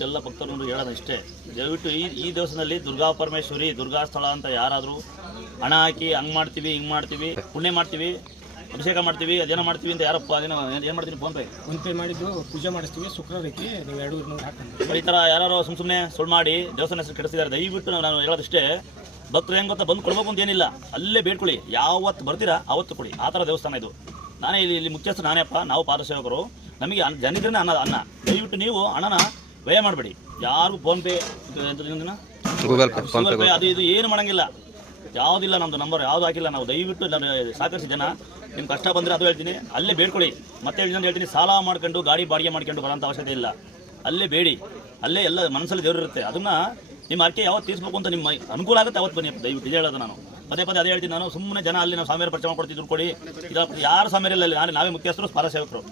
ಎಲ್ಲ ಭಕ್ತರು ಹೇಳೋದು ಅಷ್ಟೇ. ದಯವಿಟ್ಟು ಈ ಈ ದಿವಸದಲ್ಲಿ ದುರ್ಗಾ ಪರಮೇಶ್ವರಿ ದುರ್ಗಾ ಸ್ಥಳ ಅಂತ ಯಾರಾದರೂ ಹಣ ಹಾಕಿ ಹಂಗೆ ಮಾಡ್ತೀವಿ ಹಿಂಗೆ ಮಾಡ್ತೀವಿ ಪುಣ್ಯ ಮಾಡ್ತೀವಿ ಅಭಿಷೇಕ ಮಾಡ್ತೀವಿ ಅದೇನೋ ಮಾಡ್ತೀವಿ ಅಂತ ಯಾರಪ್ಪ ಅದೇನೋ ಏನು ಮಾಡ್ತೀವಿ ಫೋನ್ ಪೇ? ಫೋನ್ ಪೇ ಮಾಡಿದ್ದು ಪೂಜೆ ಮಾಡಿಸ್ತೀವಿ ಶುಕ್ರವಾರ ರೀತಿ ನೀವು ಎರಡು ನೂರು ಈ ಥರ ಯಾರು ಸುಮ್ಮ ಸುಮ್ಮನೆ ಸುಳ್ಳು ಮಾಡಿ ದೇವಸ್ಥಾನ ಹೆಸರು ಕೆಡಿಸಿದ್ದಾರೆ ದಯವಿಟ್ಟು ನಾನು ಹೇಳೋದಷ್ಟೇ ಭಕ್ತರು ಹೆಂಗೆ ಗೊತ್ತಾ? ಬಂದು ಕೊಡ್ಬೇಕು ಅಂತ ಏನಿಲ್ಲ. ಅಲ್ಲೇ ಬೇಡ್ಕೊಳ್ಳಿ. ಯಾವತ್ತು ಬರ್ತೀರಾ ಆವತ್ತು ಕೊಡಿ. ಆ ಥರ ದೇವಸ್ಥಾನ ಇದು. ನಾನೇ ಇಲ್ಲಿ ಇಲ್ಲಿ ಮುಖ್ಯಸ್ಥ ನಾನೇಪ್ಪ ನಾವು ಪಾದಸೇವಕರು. ನಮಗೆ ಅನ್ನ- ಜನಿದ್ರೇ ಅನ್ನ ಅನ್ನ. ದಯವಿಟ್ಟು ನೀವು ಹಣನ ವ್ಯಯ ಮಾಡಬೇಡಿ. ಯಾರು PhonePe Google Pay PhonePe ಅದು ಇದು ಏನು ಮಾಡಂಗಿಲ್ಲ. ಯಾವ್ದಿಲ್ಲ ನಮ್ದು ನಂಬರ್ ಯಾವ್ದು ಹಾಕಿಲ್ಲ. ನಾವು ದಯವಿಟ್ಟು ನಾನು ಸಾಕಷ್ಟು ಜನ ನಿಮ್ಮ ಕಷ್ಟ ಬಂದ್ರೆ ಅದು ಹೇಳ್ತೀನಿ. ಅಲ್ಲೇ ಬೇಡ್ಕೊಳ್ಳಿ. ಮತ್ತೆ ಹೇಳ್ತೀನಿ ಹೇಳ್ತೀನಿ ಸಾಲ ಮಾಡ್ಕೊಂಡು ಗಾಡಿ ಬಾಡಿಗೆ ಮಾಡ್ಕೊಂಡು ಬರೋಂಥ ಅವಶ್ಯಕತೆ ಇಲ್ಲ. ಅಲ್ಲೇ ಬೇಡಿ. ಅಲ್ಲೇ ಎಲ್ಲ ಮನಸ್ಸಲ್ಲಿ ದೇವರು ಇರುತ್ತೆ. ಅದನ್ನ ನಿಮ್ಮ ಅರ್ಕೆ ಯಾವತ್ತು ತೀರಿಸ್ಬೇಕು ಅಂತ ನಿಮ್ಮ ಅನುಕೂಲ ಆಗುತ್ತೆ ಅವತ್ತು ಬನ್ನಿ. ದಯವಿಟ್ಟು ಇದೇ ಹೇಳೋದು ನಾನು. ಪದೇ ಪದೇ ಅದೇ ಹೇಳ್ತೀನಿ ನಾನು ಸುಮ್ಮನೆ ಜನ ಅಲ್ಲಿ ನಾವು ಸ್ವಾಮಿಯರ ಪರಿಚಯ ಮಾಡ್ಕೊಡ್ತಿದ್ರು ಕೊಡಿ. ಇದು ಯಾರು ಸ್ವಾಮಿಯರ ಇಲ್ಲ ನಾನು ನಾವೇ ಮುಖ್ಯಸ್ಥರು ಸ್ಪರ ಸೇವಕರು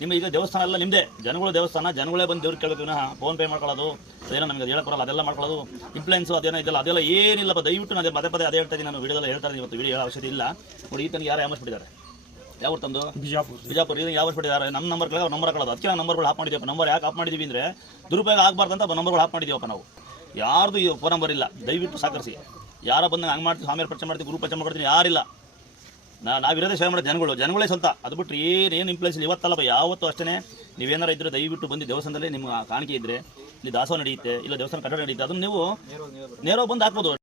ನಿಮ್ಮ ಈಗ ದೇವಸ್ಥಾನ ಎಲ್ಲ ನಿಮ್ಮದೇ ಜನಗಳು ದೇವಸ್ಥಾನ ಜನಗಳೇ ಬಂದು ದೇವ್ರಿಗೆ ಕೇಳಬೇಕು ವಿನಃ. ಫೋನ್ ಪೇ ಮಾಡ್ಕೊಳ್ಳೋದು ಅದೇನೋ ನಮಗೆ ಅದು ಅದೆಲ್ಲ ಮಾಡ್ಕೊಳ್ಳೋದು. ಇಂಪ್ಲೆನ್ಸು ಅದೇನೋ ಇದೆಲ್ಲ ಅದೆಲ್ಲ ಏನಿಲ್ಲ ಬಾ, ದಯವಿಟ್ಟು ನಾನು ಪದೇ ಪದೇ ಅದೇ ಹೇಳ್ತಾ ಇದ್ದೀನಿ ನಾನು ವಿಡಿಯೋದಲ್ಲಿ ಹೇಳ್ತಾ ಇದ್ದೀನಿ ಇವತ್ತು ವಿಡಿಯೋ ಅವಶ್ಯಕತೆ ಇಲ್ಲ. ನೋಡಿ ಈತನಿಗೆ ಯಾರು ಯಾಮಸ್ಬಿಟ್ಟಿದ್ದಾರೆ ಯಾವ ತಂದು? ಬಿಜಾಪುರ. ಬಿಜಾಪುರ ಇದನ್ನು ಯಾವ ಬಿಟ್ಟಿದ್ದಾರೆ? ನಮ್ಮ ನಂಬರ್ ಅವ್ರ ನಂಬರ್ ಕಳೋದು ಅದಕ್ಕೆ ನಂಬರ್ಗಳು ಆಫ್ ಮಾಡಿದ್ದೀವಪ್ಪ. ನಂಬರ್ ಯಾಕೆ ಆಫ್ ಮಾಡಿದ್ದೀವಿ ಅಂದರೆ ದುರುಪಯೋಗ ಆಗಬಾರ್ದು ಅಂತ ನಂಬರ್ಗಳು ಆಫ್ ಮಾಡಿದ್ದೀವಪ್ಪ ನಾವು. ಯಾರ್ದು ಫೋನ್ ನಂಬರ್ ಇಲ್ಲ. ದಯವಿಟ್ಟು ಸಾಕರಿಸಿ ಯಾರ ಬಂದು ಹಂಗೆ ಮಾಡ್ತೀವಿ ಆಮೇಲೆ ಪರಿಚಯ ಮಾಡ್ತೀವಿ, ಗುರು ಪರಿಚಯ ಮಾಡ್ತೀನಿ ಯಾರಿಲ್ಲ. ನಾ ನಾವಿರೋದೇ ಸೇವೆ ಮಾಡೋ ಜನಗಳು, ಜನಗಳೇ ಸ್ವಂತ. ಅದು ಬಿಟ್ಟು ಏನೇನು ಏನು ಇಂಪ್ಲೇಸ್ ಇವತ್ತಲ್ಲ ಯಾವತ್ತು ಯಾವತ್ತೂ ಅಷ್ಟೇ ನೀವೇನಾರು ಇದ್ದರೆ ದಯವಿಟ್ಟು ಬಂದು ದೇವಸ್ಥಾನದಲ್ಲಿ ನಿಮ್ಮ ಕಾಣಿಕೆ ಇದ್ದರೆ ಇಲ್ಲಿ ದಾಸೋಹ ನಡೆಯುತ್ತೆ, ಇಲ್ಲ ದೇವಸ್ಥಾನ ಕಟ್ಟಡ ನಡೆಯುತ್ತೆ, ಅದನ್ನು ನೀವು ನೇರವಾಗಿ ಬಂದು ಹಾಕ್ಬೋದು.